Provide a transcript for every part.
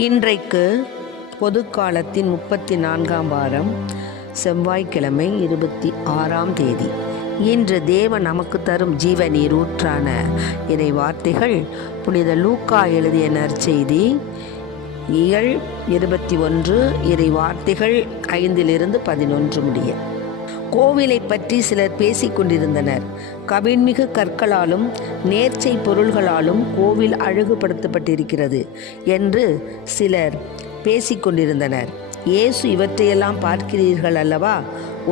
இன்றைக்கு பொதுக்காலத்தின் 34ஆம் வாரம், செவ்வாய்க்கிழமை, 26ஆம் தேதி. இன்று தேவன் நமக்கு தரும் ஜீவ நீர் ஊற்றான இறை வார்த்தைகள் புனித லூக்கா எழுதிய நற்செய்தி இயல் 21, இறை வார்த்தைகள் 5-11 முடிய. கோவிலை பற்றி சிலர் பேசிக் கொண்டிருந்தனர். கவின்மிகு கற்களாலும் நேர்ச்சை பொருள்களாலும் கோவில் அழகுபடுத்தப்பட்டிருக்கிறது என்று சிலர் பேசிக்கொண்டிருந்தனர். இயேசு, இவற்றையெல்லாம் பார்க்கிறீர்கள் அல்லவா?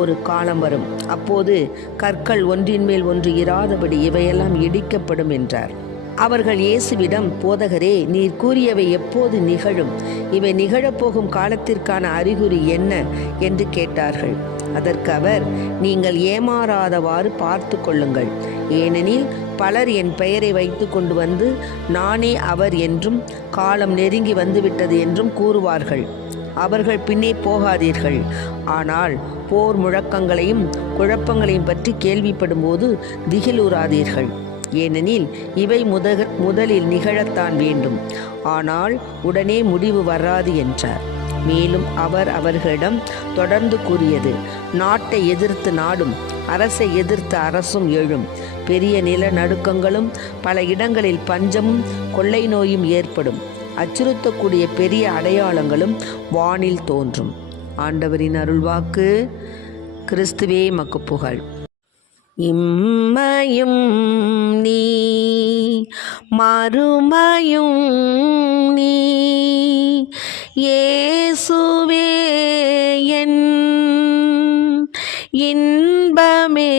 ஒரு காலம் வரும், அப்போது கற்கள் ஒன்றின் மேல் ஒன்று இராதபடி இவையெல்லாம் இடிக்கப்படும் என்றார். அவர்கள் இயேசுவிடம், போதகரே, நீர் கூறியவை எப்போது நிகழும்? இவை நிகழப்போகும் காலத்திற்கான அறிகுறி என்ன என்று கேட்டார்கள். அதற்கு அவர், நீங்கள் ஏமாறாதவாறு பார்த்து கொள்ளுங்கள். ஏனெனில் பலர் என் பெயரை வைத்து கொண்டு வந்து நானே அவர் என்றும் காலம் நெருங்கி வந்துவிட்டது என்றும் கூறுவார்கள். அவர்கள் பின்னே போகாதீர்கள். ஆனால் போர் முழக்கங்களையும் குழப்பங்களையும் பற்றி கேள்விப்படும் போது திகிலுறாதீர்கள். ஏனெனில் இவை முதலில் நிகழத்தான் வேண்டும், ஆனால் உடனே முடிவு வராது என்றார். மேலும் அவர் அவர்களிடம் தொடர்ந்து கூறியது, நாட்டை எதிர்த்து நாடும், அரசை எதிர்த்து அரசும் எழும். பெரிய நிலநடுக்கங்களும் பல இடங்களில் பஞ்சமும் கொள்ளை நோயும் ஏற்படும். அச்சுறுத்தக்கூடிய பெரிய அடையாளங்களும் வானில் தோன்றும். ஆண்டவரின் அருள்வாக்கு. கிறிஸ்துவே மக்கு புகழ். இம்மையும் நீ மறுமையும் நீ, இயேசுவே என் இன்பமே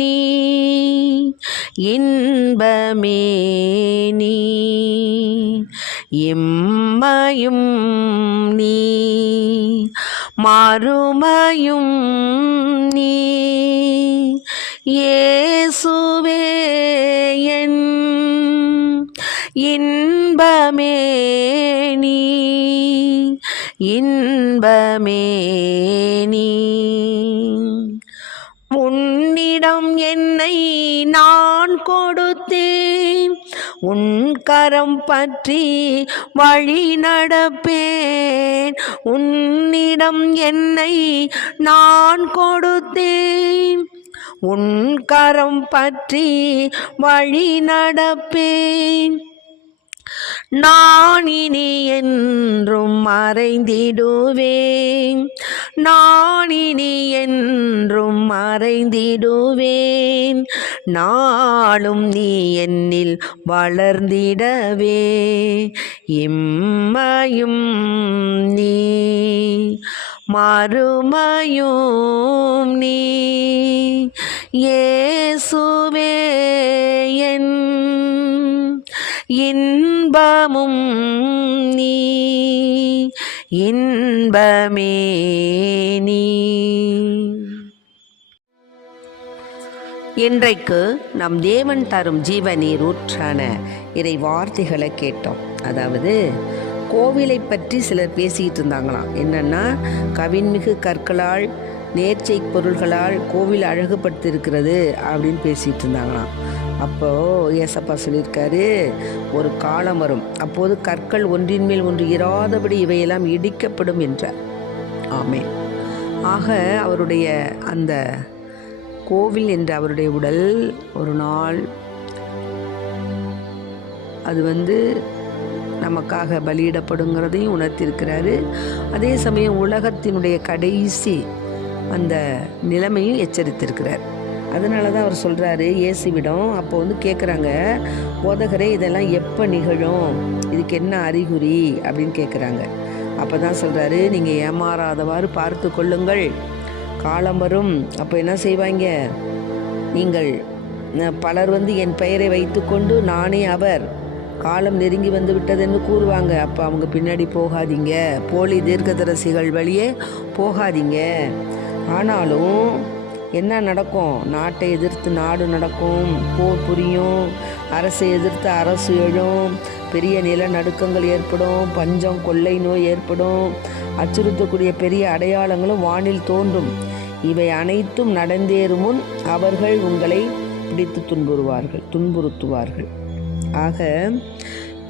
நீ, இன்பமே நீ. இம்மையும் நீ மறுமையும் நீ, இயேசுவே என் இன்பமே நீ, இன்பமே நீ. உன்னிடம் என்னை நான் கொடுத்தேன், உன் கரம் பற்றி வழி நடப்பேன். உன்னிடம் என்னை நான் கொடுத்தேன், உன் கரம் பற்றி வழி நடப்பேன். நான் இனி என்றும் மறைந்திடுவேன், நான் இனி என்றும் மறைந்திடுவேன். நாளும் நீ என்னில் வளர்ந்திடவே. இம்மையும் நீ மறுமையும் நீ, இயேசுவே என் இன்பமும் நீ, இன்பமே நீ. இன்றைக்கு நம் தேவன் தரும் ஜீவ நீர் ஊற்றான இறை வார்த்தைகளை கேட்டோம். அதாவது, கோவிலை பற்றி சிலர் பேசிக்கிட்டு இருந்தாங்களாம். என்னன்னா, கவின்மிகு கற்களால் நேர்ச்சை பொருள்களால் கோவில் அழகுபடுத்திருக்கிறது அப்படின்னு பேசிகிட்டு இருந்தாங்களாம். அப்போது ஏசப்பா சொல்லியிருக்காரு, ஒரு காலம் வரும், அப்போது கற்கள் ஒன்றின் மேல் ஒன்று இராதபடி இவையெல்லாம் இடிக்கப்படும் என்றார். ஆமென். ஆக அவருடைய அந்த கோவில் என்ற அவருடைய உடல் ஒரு நாள் அது நமக்காக பலியிடப்படுங்கிறதையும் உணர்த்தியிருக்கிறாரு. அதே சமயம் உலகத்தினுடைய கடைசி அந்த நிலைமையும் எச்சரித்திருக்கிறார். அதனால தான் அவர் சொல்கிறாரு இயேசுவிடம். அப்போ கேட்குறாங்க, போதகரே, இதெல்லாம் எப்போ நிகழும்? இதுக்கு என்ன அறிகுறி அப்படின்னு கேட்குறாங்க. அப்போ தான் சொல்கிறாரு, நீங்கள் ஏமாறாதவாறு பார்த்து கொள்ளுங்கள். காலம் வரும், அப்போ என்ன செய்வாங்க? நீங்கள் பலர் என் பெயரை வைத்து கொண்டு நானே அவர், காலம் நெருங்கி வந்து விட்டதுன்னு கூறுவாங்க. அப்போ அவங்க பின்னாடி போகாதீங்க, போலி தீர்க்கதரிசிகள் வழியே போகாதீங்க. ஆனாலும் என்ன நடக்கும்? நாட்டை எதிர்த்து நாடு நடக்கும், போர் புரியும், அரசை எதிர்த்து அரசு எழும், பெரிய நிலநடுக்கங்கள் ஏற்படும், பஞ்சம் கொள்ளை நோய் ஏற்படும், அச்சுறுத்தக்கூடிய பெரிய அடையாளங்களும் வானில் தோன்றும். இவை அனைத்தும் நடந்தேறும் முன் அவர்கள் உங்களை பிடித்து துன்புறுத்துவார்கள். ஆக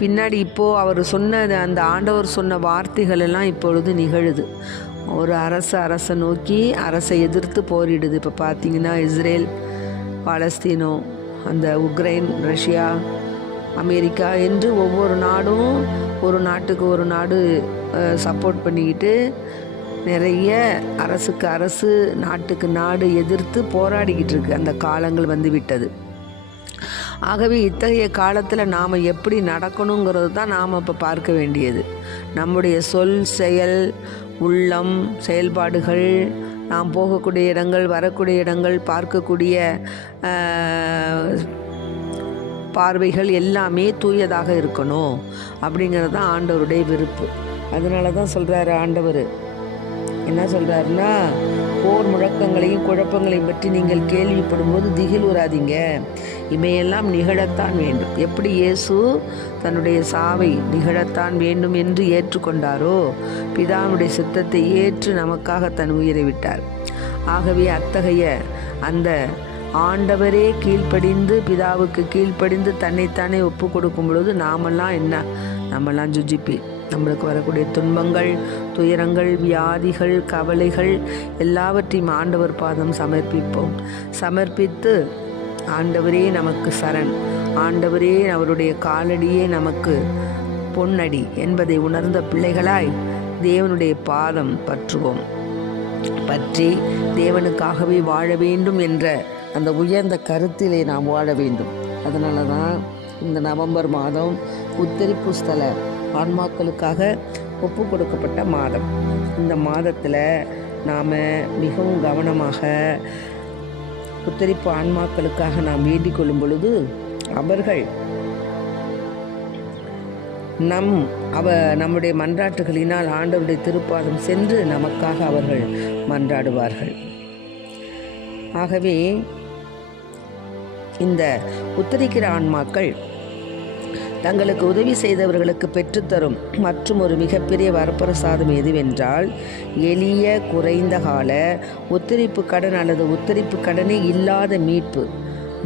பின்னாடி இப்போது அவர் சொன்ன அந்த ஆண்டவர் சொன்ன வார்த்தைகள் எல்லாம் இப்பொழுது நிகழுது. ஒரு அரசை நோக்கி அரசை எதிர்த்து போரிடுது. இப்போ பார்த்திங்கன்னா இஸ்ரேல், பாலஸ்தீனோ, அந்த உக்ரைன், ரஷ்யா, அமெரிக்கா என்று ஒவ்வொரு நாடும் ஒரு நாட்டுக்கு ஒரு நாடு சப்போர்ட் பண்ணிக்கிட்டு நிறைய அரசுக்கு அரசு, நாட்டுக்கு நாடு எதிர்த்து போராடிக்கிட்டு இருக்கு. அந்த காலங்கள் வந்து விட்டது. ஆகவே இத்தகைய காலத்தில் நாம் எப்படி நடக்கணுங்கிறது தான் நாம் இப்போ பார்க்க வேண்டியது. நம்முடைய சொல், செயல், உள்ளம், செயல்பாடுகள், நாம் போகக்கூடிய இடங்கள், வரக்கூடிய இடங்கள், பார்க்கக்கூடிய பார்வைகள் எல்லாமே தூயதாக இருக்கணும் அப்படிங்கிறது தான் ஆண்டவருடைய விருப்பு. அதனால தான் சொல்கிறாரு ஆண்டவர். என்ன சொல்கிறாருன்னா, போர் முழக்கங்களையும் குழப்பங்களையும் பற்றி நீங்கள் கேள்விப்படும் போது திகிலுறாதீங்க, இவையெல்லாம் நிகழத்தான் வேண்டும். எப்படி இயேசு தன்னுடைய சாவை நிகழத்தான் வேண்டும் என்று ஏற்றுக்கொண்டாரோ, பிதாவுடைய சித்தத்தை ஏற்று நமக்காக தன் உயிரை விட்டார். ஆகவே அத்தகைய அந்த ஆண்டவரே கீழ்ப்படிந்து, பிதாவுக்கு கீழ்ப்படிந்து தன்னைத்தானே ஒப்பு கொடுக்கும் பொழுது நம்மெல்லாம் ஜுஜிப்பி. நம்மளுக்கு வரக்கூடிய துன்பங்கள், துயரங்கள், வியாதிகள், கவலைகள் எல்லாவற்றையும் ஆண்டவர் பாதம் சமர்ப்பித்து ஆண்டவரே நமக்கு சரண், ஆண்டவரே அவருடைய காலடியே நமக்கு பொன்னடி என்பதை உணர்ந்த பிள்ளைகளாய் தேவனுடைய பாதம் பற்றி தேவனுக்காகவே வாழ வேண்டும் என்ற அந்த உயர்ந்த கருத்திலே நாம் வாழ வேண்டும். அதனால தான் இந்த நவம்பர் மாதம் உத்தரிப்பு ஸ்தல ஆன்மாக்களுக்காக ஒப்பு கொடுக்கப்பட்ட மாதம். இந்த மாதத்தில் நாம் மிகவும் கவனமாக உத்தரிப்பு ஆன்மாக்களுக்காக நாம் வேண்டிக் கொள்ளும் பொழுது அவர்கள் நம்முடைய மன்றாட்டுகளினால் ஆண்டவருடைய திருப்பாதம் சென்று நமக்காக அவர்கள் மன்றாடுவார்கள். ஆகவே இந்த உத்தரிக்கிற ஆன்மாக்கள் தங்களுக்கு உதவி செய்தவர்களுக்கு பெற்றுத்தரும் மற்றும் ஒரு மிகப்பெரிய வரப்பிரசாதம் எதுவென்றால், எளிய குறைந்த கால உத்தரிப்பு கடன் அல்லது உத்தரிப்பு கடனே இல்லாத மீட்பு.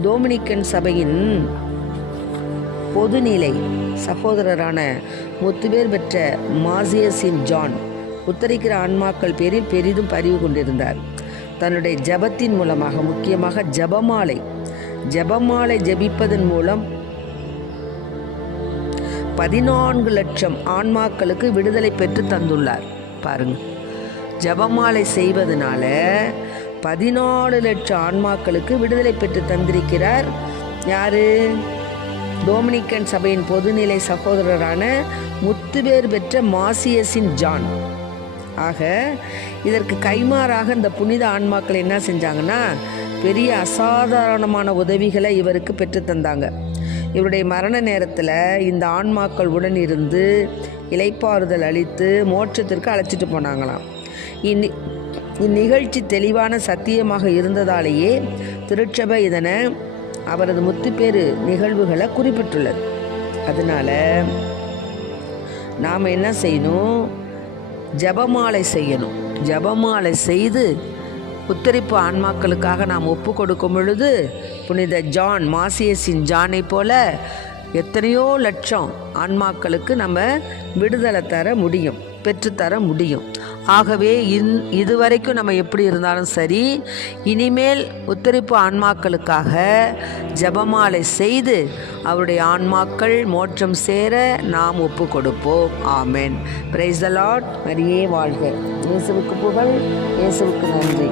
டொமினிக்கன் சபையின் பொதுநிலை சகோதரரான முத்துவேர் பெற்ற மாசியஸின் ஜான் உத்தரிக்கிற ஆன்மாக்கள் பேரில் பெரிதும் பதிவு கொண்டிருந்தார். தன்னுடைய ஜபத்தின் மூலமாக, முக்கியமாக ஜபமாலை ஜபிப்பதன் மூலம் 14 லட்சம் ஆன்மாக்களுக்கு விடுதலை பெற்று தந்துள்ளார். பாருங்க, ஜபமாலை செய்வதனால 14 லட்சம் ஆன்மாக்களுக்கு விடுதலை பெற்று தந்திருக்கிறார். யாரு? டொமினிக்கன் சபையின் பொதுநிலை சகோதரரான முத்துவேர் பெற்ற மாசியஸின் ஜான். ஆக இதற்கு கைமாறாக இந்த புனித ஆன்மாக்கள் என்ன செஞ்சாங்கன்னா, பெரிய அசாதாரணமான உதவிகளை இவருக்கு பெற்று தந்தாங்க. இவருடைய மரண நேரத்தில் இந்த ஆன்மாக்கள் உடன் இருந்து இளைப்பாறுதல் அளித்து மோட்சத்திற்கு அழைச்சிட்டு போனாங்களாம். இந்நிகழ்ச்சி தெளிவான சத்தியமாக இருந்ததாலேயே திருச்சபை இதனை அவரது முத்துப்பேறு நிகழ்வுகளை குறிப்பிட்டுள்ளது. அதனால நாம் என்ன செய்யணும்? ஜபமாலை செய்யணும். ஜபமாலை செய்து உத்தரிப்பு ஆன்மாக்களுக்காக நாம் ஒப்பு கொடுக்கும் பொழுது புனித ஜான், மாசியஸின் ஜானை போல எத்தனையோ லட்சம் ஆன்மாக்களுக்கு நம்ம விடுதலை தர முடியும், பெற்றுத்தர முடியும். ஆகவே இதுவரைக்கும் நம்ம எப்படி இருந்தாலும் சரி, இனிமேல் உத்தரிப்பு ஆன்மாக்களுக்காக ஜபமாலை செய்து அவருடைய ஆன்மாக்கள் மோட்சம் சேர நாம் ஒப்பு கொடுப்போம். ஆமென். Praise the lord. மரியே வாழ்க. இயேசுவுக்கு புகழ். இயேசுவுக்கு நன்றி.